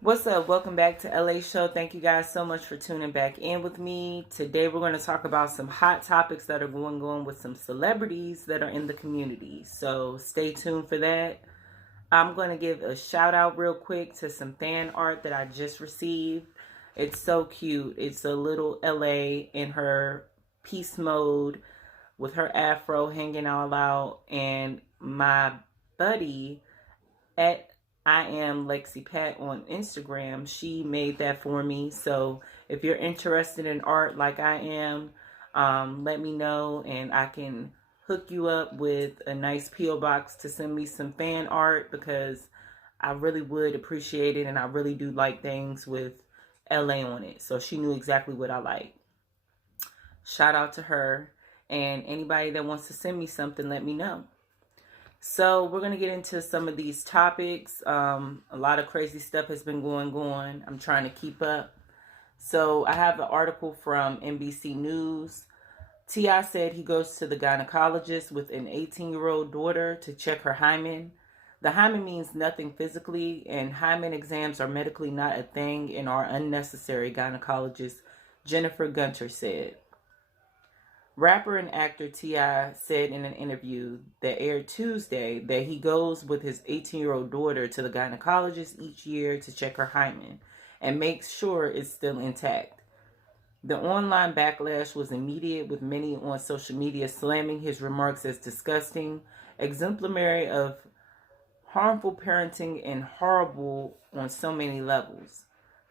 What's up? Welcome back to LA Show. Thank you guys so much for tuning back in with me. Today we're going to talk about some hot topics that are going on with some celebrities that are in the community. So stay tuned for that. I'm going to give a shout out real quick to some fan art that I just received. It's so cute. It's a little LA in her peace mode with her afro hanging all out, and my buddy at I am Lexi Pat on Instagram, she made that for me. So if you're interested in art like I am, let me know and I can hook you up with a nice P.O. box to send me some fan art, because I really would appreciate it, and I really do like things with LA on it. So she knew exactly what I like. Shout out to her, and anybody that wants to send me something, let me know. So we're going to get into some of these topics. A lot of crazy stuff has been going on. I'm trying to keep up. So I have an article from NBC News. T.I. said he goes to the gynecologist with an 18-year-old daughter to check her hymen. The hymen means nothing physically, and hymen exams are medically not a thing and are unnecessary, gynecologist Jennifer Gunter said. Rapper and actor T.I. said in an interview that aired Tuesday that he goes with his 18-year-old daughter to the gynecologist each year to check her hymen and makes sure it's still intact. The online backlash was immediate, with many on social media slamming his remarks as disgusting, exemplary of harmful parenting, and horrible on so many levels.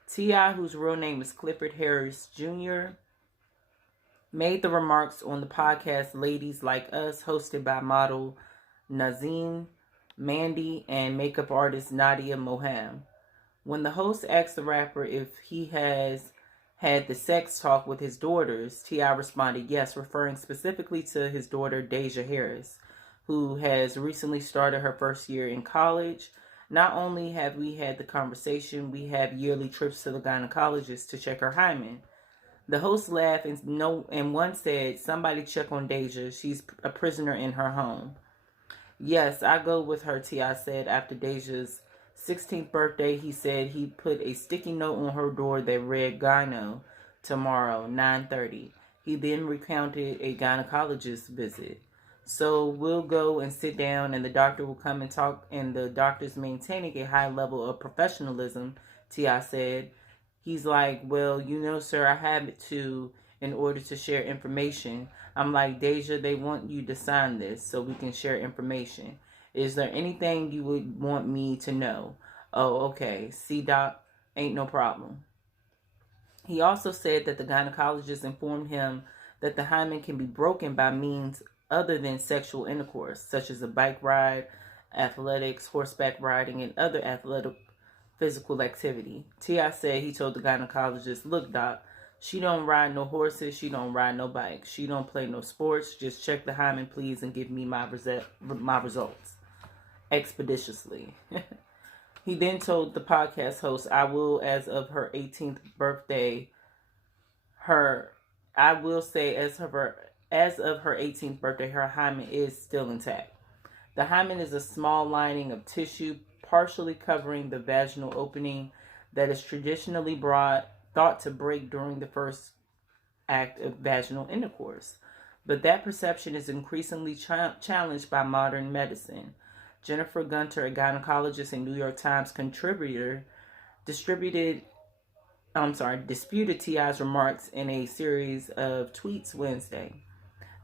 T.I., whose real name is Clifford Harris Jr., made the remarks on the podcast Ladies Like Us, hosted by model Nazim Mandy and makeup artist Nadia Moham. When the host asked the rapper if he has had the sex talk with his daughters, T.I. responded yes, referring specifically to his daughter Deyjah Harris, who has recently started her first year in college. Not only have we had the conversation, we have yearly trips to the gynecologist to check her hymen. The host laughed and one said, "Somebody check on Deyjah. She's a prisoner in her home." "Yes, I go with her," T.I. said. After Deyjah's 16th birthday, he said he put a sticky note on her door that read, "Gyno, tomorrow, 9:30. He then recounted a gynecologist visit. "So we'll go and sit down, and the doctor will come and talk, and the doctor's maintaining a high level of professionalism," T.I. said. He's like, "Well, sir, I have to in order to share information." I'm like, "Deyjah, they want you to sign this so we can share information. Is there anything you would want me to know?" "Oh, okay. See, doc, ain't no problem." He also said that the gynecologist informed him that the hymen can be broken by means other than sexual intercourse, such as a bike ride, athletics, horseback riding, and other athletic physical activity. T.I. said he told the gynecologist, "Look, doc, she don't ride no horses, she don't ride no bikes, she don't play no sports. Just check the hymen, please, and give me my results expeditiously." He then told the podcast host, I will say as of her 18th birthday, her hymen is still intact. The hymen is a small lining of tissue partially covering the vaginal opening that is traditionally thought to break during the first act of vaginal intercourse. But that perception is increasingly challenged by modern medicine. Jennifer Gunter, a gynecologist and New York Times contributor, disputed T.I.'s remarks in a series of tweets Wednesday.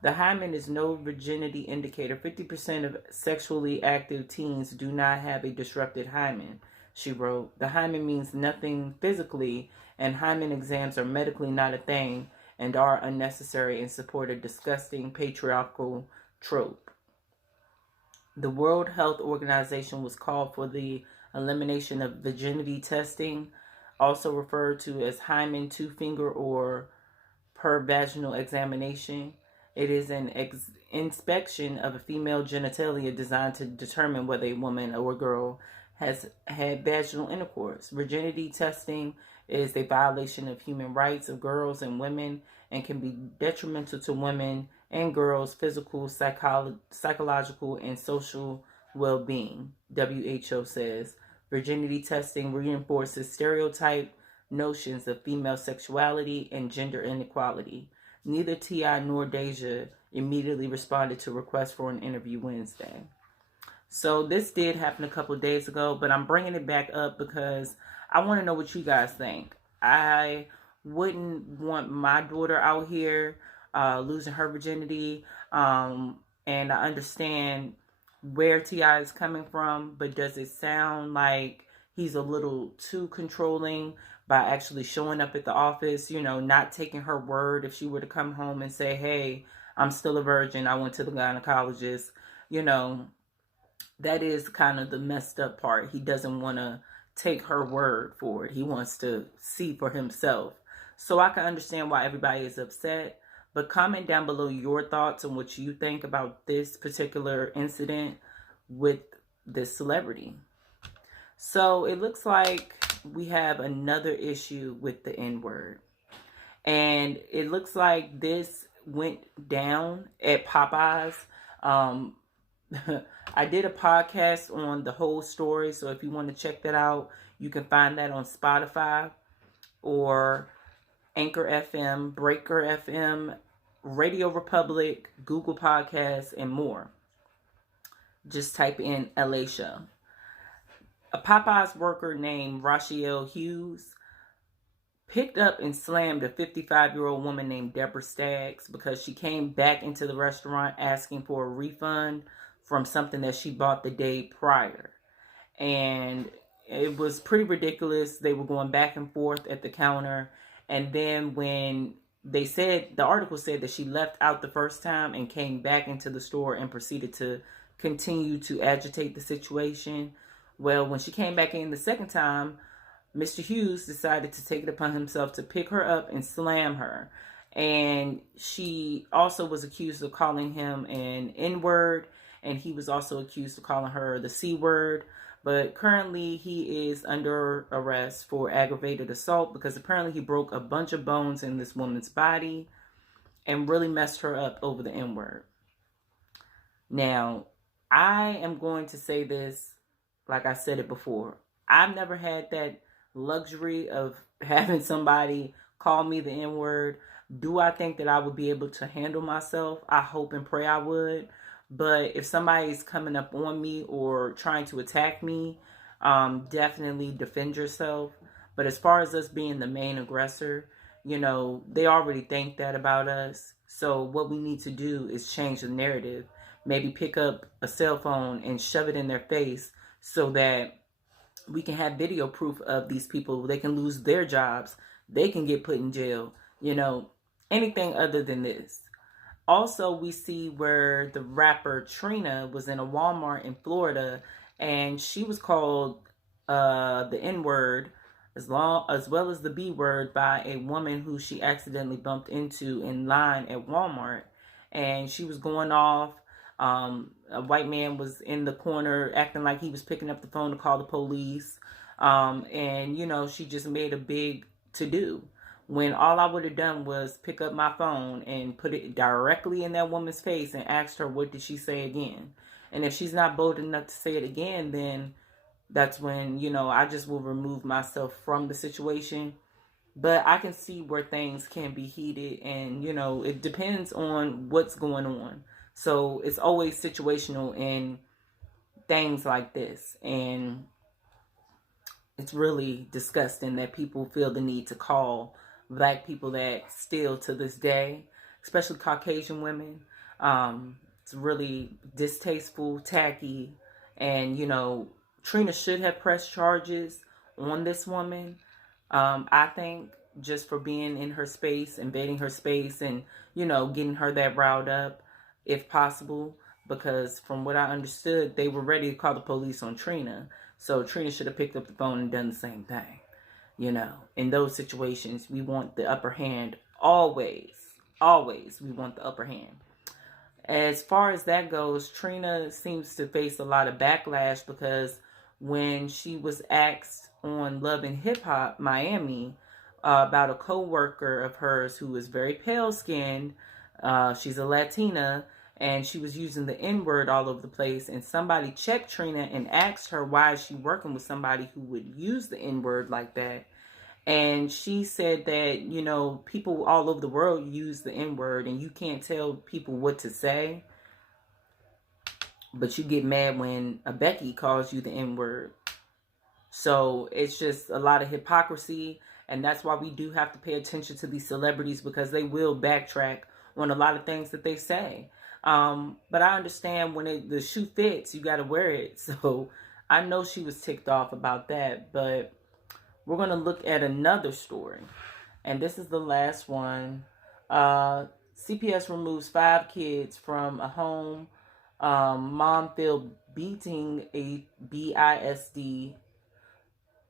The hymen is no virginity indicator. 50% of sexually active teens do not have a disrupted hymen, she wrote. The hymen means nothing physically, and hymen exams are medically not a thing and are unnecessary and support a disgusting patriarchal trope. The World Health Organization was called for the elimination of virginity testing, also referred to as hymen, two-finger, or per vaginal examination. It is an inspection of a female genitalia designed to determine whether a woman or a girl has had vaginal intercourse. Virginity testing is a violation of human rights of girls and women and can be detrimental to women and girls' physical, psychological, and social well-being. WHO says virginity testing reinforces stereotype notions of female sexuality and gender inequality. Neither T.I. nor Deyjah immediately responded to requests for an interview Wednesday. So this did happen a couple of days ago, but I'm bringing it back up because I want to know what you guys think. I wouldn't want my daughter out here losing her virginity, and I understand where T.I. is coming from, but does it sound like he's a little too controlling by actually showing up at the office, not taking her word if she were to come home and say, hey, I'm still a virgin, I went to the gynecologist, that is kind of the messed up part. He doesn't want to take her word for it. He wants to see for himself. So I can understand why everybody is upset, but comment down below your thoughts on what you think about this particular incident with this celebrity. So it looks like we have another issue with the N-word. And it looks like this went down at Popeyes. I did a podcast on the whole story, so if you want to check that out, you can find that on Spotify or Anchor FM, Breaker FM, Radio Republic, Google Podcasts, and more. Just type in LA Show. A Popeyes worker named Rochelle Hughes picked up and slammed a 55-year-old woman named Deborah Staggs because she came back into the restaurant asking for a refund from something that she bought the day prior. And it was pretty ridiculous. They were going back and forth at the counter. And then when they said, the article said that she left out the first time and came back into the store and proceeded to continue to agitate the situation. Well, when she came back in the second time, Mr. Hughes decided to take it upon himself to pick her up and slam her. And she also was accused of calling him an N-word, and he was also accused of calling her the C-word. But currently he is under arrest for aggravated assault because apparently he broke a bunch of bones in this woman's body and really messed her up over the N-word. Now, I am going to say this like I said it before. I've never had that luxury of having somebody call me the N-word. Do I think that I would be able to handle myself? I hope and pray I would. But if somebody's coming up on me or trying to attack me, definitely defend yourself. But as far as us being the main aggressor, they already think that about us. So what we need to do is change the narrative. Maybe pick up a cell phone and shove it in their face so that we can have video proof of these people. They can lose their jobs. They can get put in jail. Anything other than this. Also, we see where the rapper Trina was in a Walmart in Florida, and she was called the N-word as well as the B-word by a woman who she accidentally bumped into in line at Walmart. And she was going off. A white man was in the corner acting like he was picking up the phone to call the police. And she just made a big to-do. When all I would have done was pick up my phone and put it directly in that woman's face and asked her, what did she say again? And if she's not bold enough to say it again, then that's when, I just will remove myself from the situation. But I can see where things can be heated and, it depends on what's going on. So it's always situational in things like this. And it's really disgusting that people feel the need to call Black people that still to this day, especially Caucasian women. It's really distasteful, tacky, and Trina should have pressed charges on this woman. I think just for being in her space, invading her space, and getting her that riled up, if possible, because from what I understood, they were ready to call the police on Trina. So Trina should have picked up the phone and done the same thing. You know, in those situations, we want the upper hand. Always, we want the upper hand. As far as that goes, Trina seems to face a lot of backlash because when she was asked on Love and Hip Hop Miami about a co-worker of hers who is very pale-skinned, she's a Latina, and she was using the N-word all over the place, and somebody checked Trina and asked her why is she working with somebody who would use the N-word like that. And she said that, you know, people all over the world use the N-word and you can't tell people what to say. But you get mad when a Becky calls you the N-word. So it's just a lot of hypocrisy. And that's why we do have to pay attention to these celebrities, because they will backtrack on a lot of things that they say. But I understand when the shoe fits, you got to wear it. So I know she was ticked off about that. But we're going to look at another story. And this is the last one. CPS removes 5 kids from a home. Mom failed beating a BISD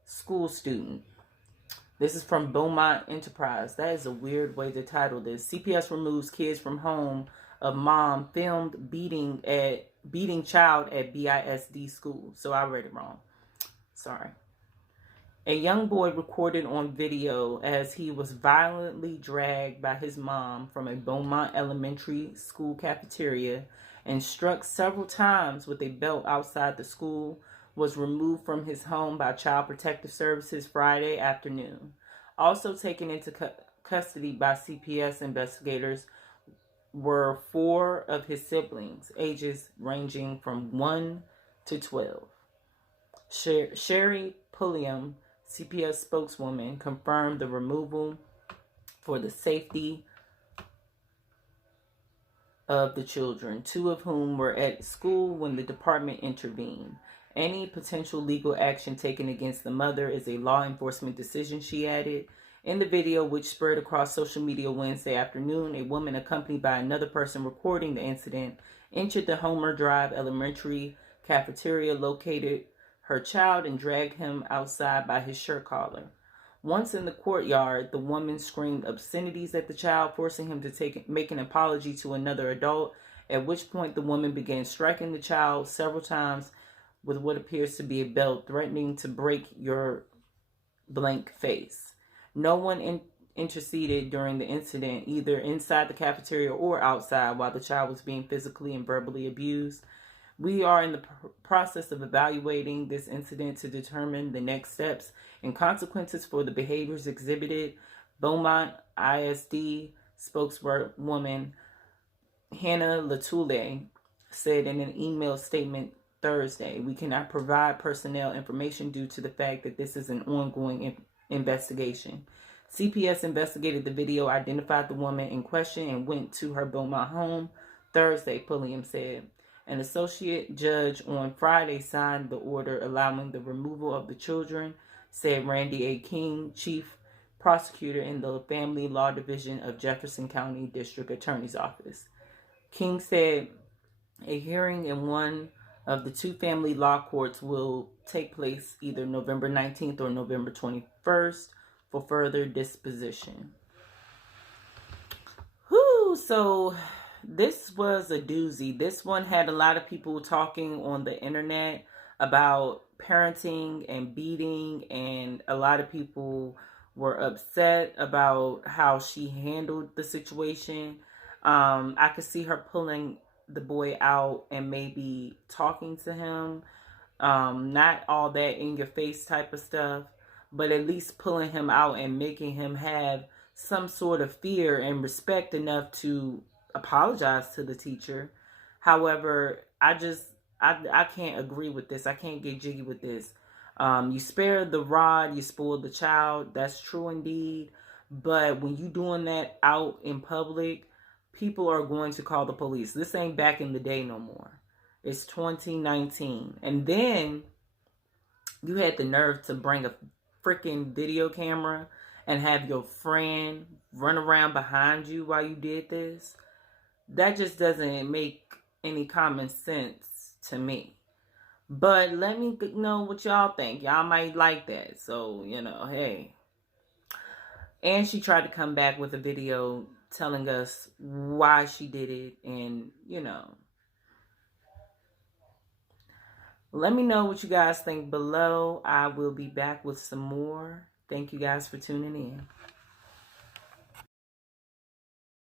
school student. This is from Beaumont Enterprise. That is a weird way to title this. CPS removes kids from home of mom filmed beating child at BISD school. So I read it wrong. Sorry. A young boy recorded on video as he was violently dragged by his mom from a Beaumont Elementary School cafeteria and struck several times with a belt outside the school was removed from his home by Child Protective Services Friday afternoon. Also taken into custody by CPS investigators were 4 of his siblings, ages ranging from 1 to 12. Sherry Pulliam, CPS spokeswoman, confirmed the removal for the safety of the children, 2 of whom were at school when the department intervened. Any potential legal action taken against the mother is a law enforcement decision, she added. In the video, which spread across social media Wednesday afternoon, a woman accompanied by another person recording the incident entered the Homer Drive Elementary cafeteria, located her child, and dragged him outside by his shirt collar. Once in the courtyard, the woman screamed obscenities at the child, forcing him to make an apology to another adult, at which point the woman began striking the child several times with what appears to be a belt, threatening to break your blank face. No one interceded during the incident, either inside the cafeteria or outside, while the child was being physically and verbally abused. We are in the process of evaluating this incident to determine the next steps and consequences for the behaviors exhibited, Beaumont ISD spokeswoman Hannah Latule said in an email statement Thursday. We cannot provide personnel information due to the fact that this is an ongoing investigation. CPS investigated the video, identified the woman in question, and went to her Beaumont home Thursday, Pulliam said. An associate judge on Friday signed the order allowing the removal of the children, said Randy A. King, chief prosecutor in the Family Law Division of Jefferson County District Attorney's Office. King said a hearing in one of the 2 family law courts will take place either November 19th or November 21st for further disposition. So this was a doozy. This one had a lot of people talking on the internet about parenting and beating, and a lot of people were upset about how she handled the situation. I could see her pulling the boy out and maybe talking to him. Not all that in your face type of stuff, but at least pulling him out and making him have some sort of fear and respect enough to apologize to the teacher. However, I can't agree with this. I can't get jiggy with this. You spare the rod, you spoil the child. That's true indeed. But when you doing that out in public, people are going to call the police. This ain't back in the day no more. It's 2019. And then you had the nerve to bring a freaking video camera and have your friend run around behind you while you did this. That just doesn't make any common sense to me. But let me know what y'all think. Y'all might like that. So, hey. And she tried to come back with a video telling us why she did it. And, let me know what you guys think below. I will be back with some more. Thank you guys for tuning in.